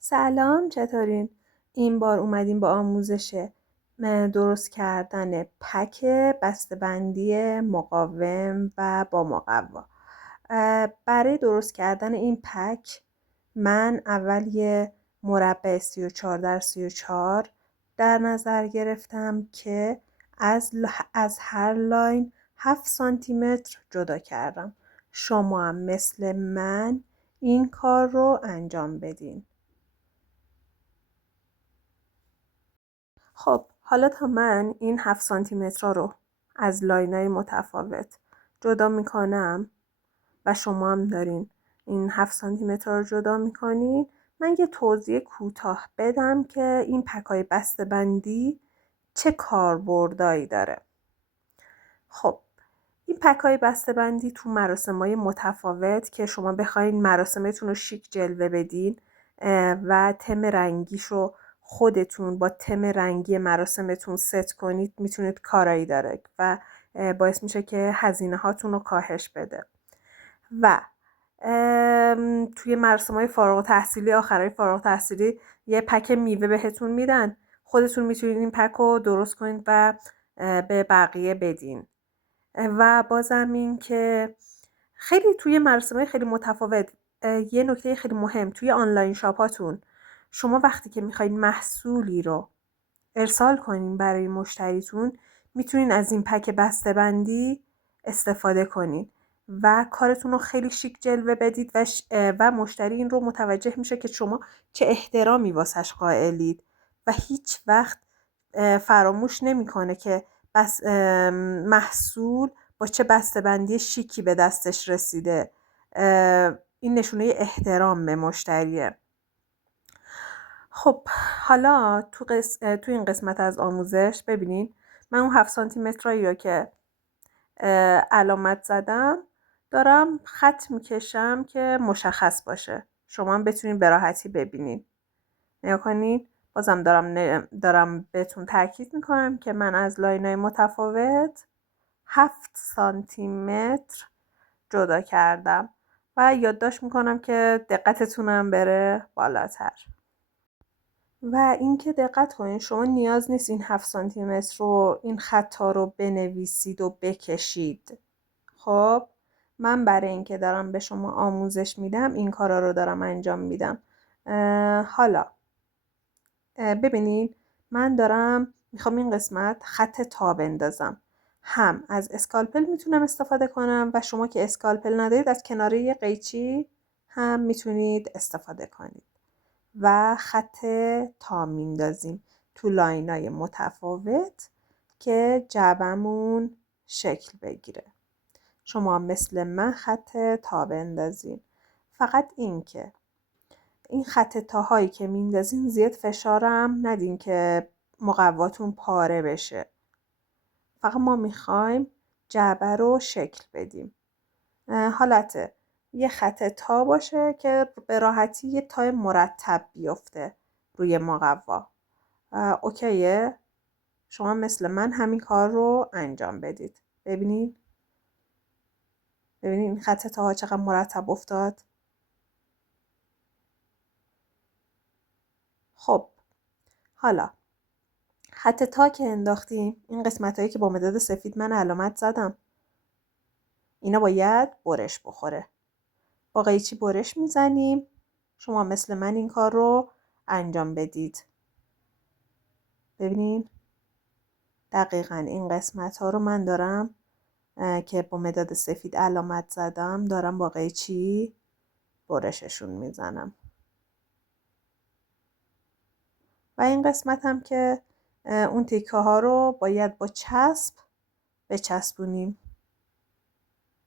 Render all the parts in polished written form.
سلام، چطورین؟ این بار اومدیم با آموزش درست کردن پک بسته‌بندی مقاوم و با مقوا. برای درست کردن این پک من اول یه مربع 34 در 34 در نظر گرفتم که از هر لاین 7 سانتی متر جدا کردم. شما هم مثل من این کار رو انجام بدین. خب حالا تا من این 7 سانتی متر رو از لاینای متفاوت جدا میکنم و شما هم دارین این 7 سانتی متر رو جدا میکنین، من یه توضیح کوتاه بدم که این پکای بسته‌بندی چه کاربردایی داره. خب این پکای بسته‌بندی تو مراسم‌های متفاوت که شما بخواین مراسمتون رو شیک جلوه بدین و تم رنگیشو خودتون با تم رنگی مراسمتون ست کنید، میتونید کارایی داره و باعث میشه که هزینه هاتون رو کاهش بده. و توی مراسم‌های فارغ التحصیلی، آخرای فارغ التحصیلی یه پک میوه بهتون میدن، خودتون میتونید این پک رو درست کنید و به بقیه بدین. و بازم این که خیلی توی مراسم‌های خیلی متفاوت یه نکته خیلی مهم توی آنلاین شاپاتون، شما وقتی که میخواین محصولی رو ارسال کنین برای مشتریتون میتونین از این پک بسته‌بندی استفاده کنین و کارتون رو خیلی شیک جلوه بدید و مشتری این رو متوجه میشه که شما چه احترامی واسش قائلید و هیچ وقت فراموش نمیکنه که بس محصول با چه بسته‌بندی شیکی به دستش رسیده. این نشونه احترام به مشتریه. خب حالا تو این قسمت از آموزش ببینین، من اون 7 سانتی مترایی رو که علامت زدم دارم خط میکشم که مشخص باشه، شما هم بتونین به راحتی ببینین. نگاه کنین، بازم دارم بهتون تاکید میکنم که من از لاینای متفاوت 7 سانتی متر جدا کردم و یادداشت میکنم که دقتتونم بره بالاتر. و اینکه دقت کنین، شما نیاز نیست این 7 سانتی متر رو این خطا رو بنویسید و بکشید. خب من برای اینکه دارم به شما آموزش میدم این کارا رو دارم انجام میدم. حالا ببینید، من میخوام این قسمت خط تا بندازم. هم از اسکالپل میتونم استفاده کنم و شما که اسکالپل ندارید از کناره قیچی هم میتونید استفاده کنید و خط تا میندازیم تو لاینای متفاوت که جعبمون شکل بگیره. شما مثل من خط تا بندازین. فقط این که این خط تاهایی که میندازین زیاد فشارم ندین که مقواتون پاره بشه. فقط ما میخوایم جعبه رو شکل بدیم. حالت یه خط تا باشه که به راحتی یه تای مرتب بیفته روی مقوا. اوکیه؟ شما مثل من همین کار رو انجام بدید. ببینید این خط تاها چقدر مرتب افتاد. خب حالا خط تا که انداختیم، این قسمت هایی که با مداد سفید من علامت زدم اینا باید برش بخوره. با قیچی برش میزنیم. شما مثل من این کار رو انجام بدید. ببینین دقیقاً این قسمت ها رو من دارم که با مداد سفید علامت زدم دارم با قیچی برششون میزنم. و این قسمت هم که اون تیکه ها رو باید با چسب بچسبونیم.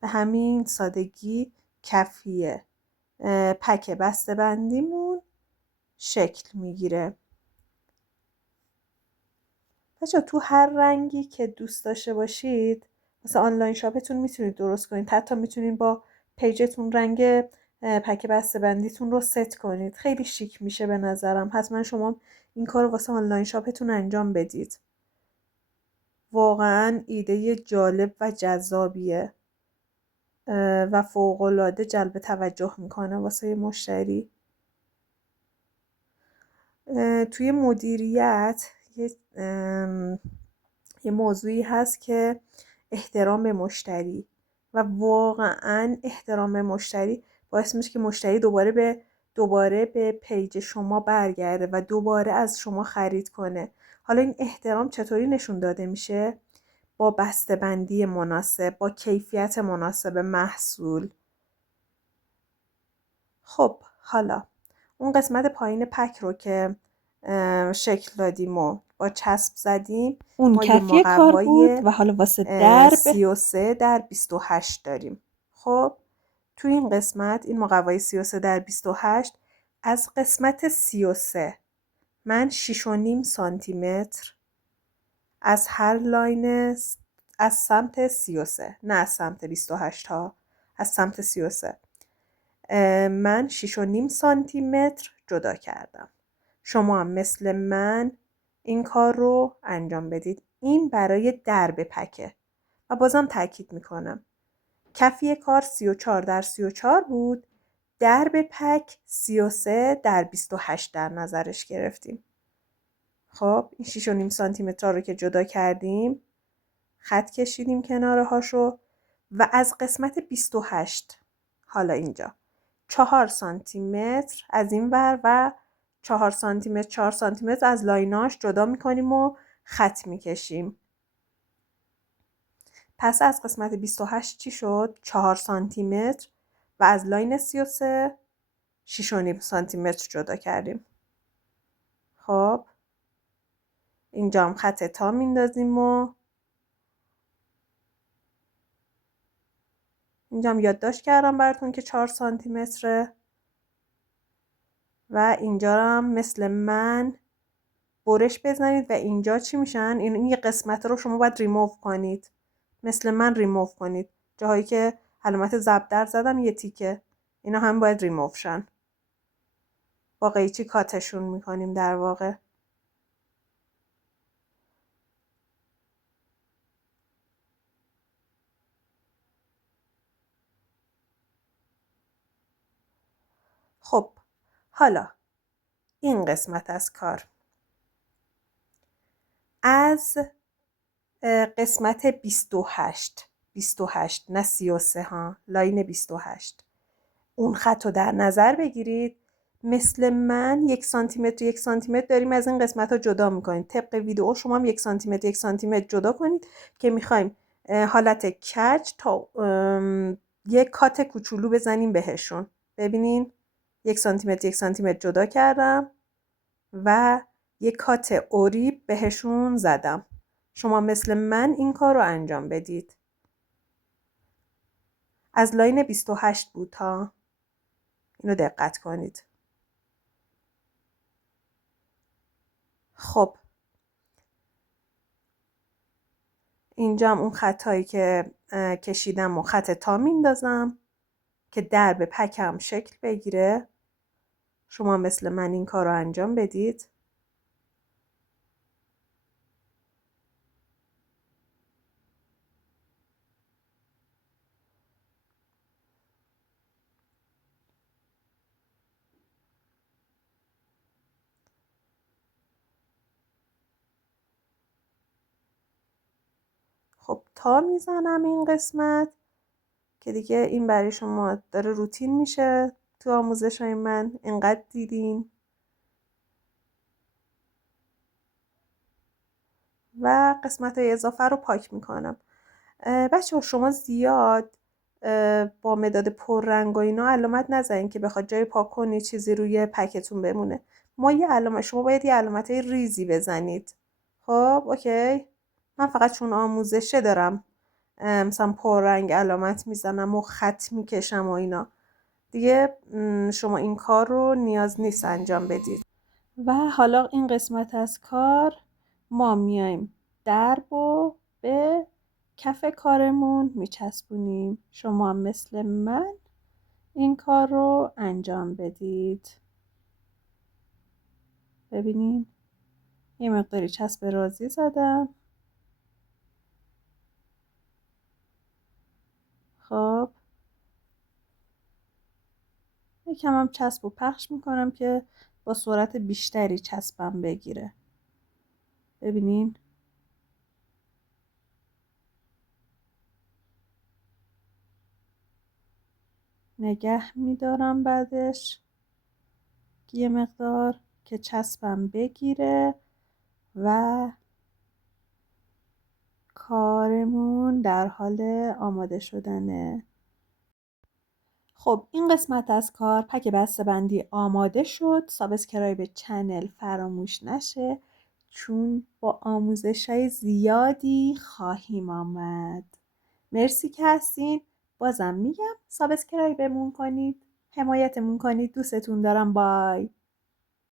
به همین سادگی کفیه پک بسته بندیمون شکل میگیره. بچه تو هر رنگی که دوست داشته باشید مثلا آنلاین شاپتون میتونید درست کنید، حتی میتونید با پیجتون رنگ پک بسته بندیتون رو ست کنید، خیلی شیک میشه به نظرم. حتما شما این کار رو واسه آنلاین شاپتون انجام بدید. واقعا ایده جالب و جذابیه و فوق‌العاده جلب توجه میکنه واسه مشتری. توی مدیریت یه موضوعی هست که احترام به مشتری و واقعا احترام به مشتری باعث میشه که مشتری دوباره به پیج شما برگرده و دوباره از شما خرید کنه. حالا این احترام چطوری نشون داده میشه؟ با بسته‌بندی مناسب، با کیفیت مناسب محصول. خب حالا اون قسمت پایین پک رو که شکل دادیم و با چسب زدیم، اون ما یه کفی کار بود مقوای و حالا واسه درب 33 در 28 داریم. خب تو این قسمت این مقوای 33 در 28 از قسمت 33 من 6.5 سانتی متر از هر لاین از سمت 33، نه از سمت 28 ها، از سمت 33 من 6.5 سانتی متر جدا کردم. شما هم مثل من این کار رو انجام بدید. این برای درب پکه و بازم تاکید میکنم کفی کار 34 در 34 بود، درب پک 33 در 28 در نظرش گرفتیم. خب این 6.5 سانتی متر رو که جدا کردیم، خط کشیدیم کناره هاشو و از قسمت 28 حالا اینجا 4 سانتی متر از این ور و 4 سانتی متر از لایناش جدا میکنیم و خط میکشیم. پس از قسمت 28 چی شد؟ 4 سانتی متر و از لاین 33 6.5 سانتی متر جدا کردیم. خب اینجا هم خط تا میندازیم و اینجا هم یادداشت کردم براتون که 4 سانتی متره و اینجا هم مثل من برش بزنید و اینجا چی میشن؟ این یه قسمت رو شما باید ریموو کنید، مثل من ریموو کنید. جاهایی که علامت ضرب در زدم یه تیکه، اینا هم باید ریموو شن. با قیچی کاتشون میکنیم در واقع. خب حالا این قسمت از کار از قسمت 28 نه 33 ها، لاین 28 اون خط رو در نظر بگیرید. مثل من 1 سانتی متر داریم از این قسمت ها جدا میکنید. طبق ویدیو شما هم 1 سانتی متر جدا کنید که میخوایم حالت کج تا یک کات کوچولو بزنیم بهشون. ببینین 1 سانتی متر جدا کردم و یک کات اوریب بهشون زدم. شما مثل من این کار رو انجام بدید. از لاین 28 بود ها، اینو دقت کنید. خب اینجا هم اون خطایی که کشیدم و خط تا میندازم که درب پکم شکل بگیره. شما مثل من این کار رو انجام بدید. خب تا میزنم این قسمت که دیگه این برای شما داره روتین میشه. تو آموزش های من اینقدر دیدین و قسمت های اضافه رو پاک میکنم. بچه شما زیاد با مداد پررنگ و اینا علامت نزنین که بخواد جای پاک کنی چیزی روی پکتون بمونه. شما باید یه علامت ریزی بزنید. خب اوکی، من فقط چون آموزشه دارم مثلا پررنگ علامت میزنم و خط میکشم و اینا. دیگه شما این کار رو نیاز نیست انجام بدید. و حالا این قسمت از کار ما میایم درب و به کف کارمون میچسبونیم. شما مثل من این کار رو انجام بدید. ببینین یه مقداری چسب رازی زدم. خب یکم هم چسب و پخش میکنم که با سرعت بیشتری چسبم بگیره. ببینین نگه میدارم بعدش یه مقدار که چسبم بگیره و کارمون در حال آماده شدنه. خب این قسمت از کار پک بسته‌بندی آماده شد. سابسکرایب چنل فراموش نشه چون با آموزش‌های زیادی خواهیم آمد. مرسی که هستین. بازم میگم سابسکرایبمون کنید، حمایتمون کنید. دوستتون دارم. بای.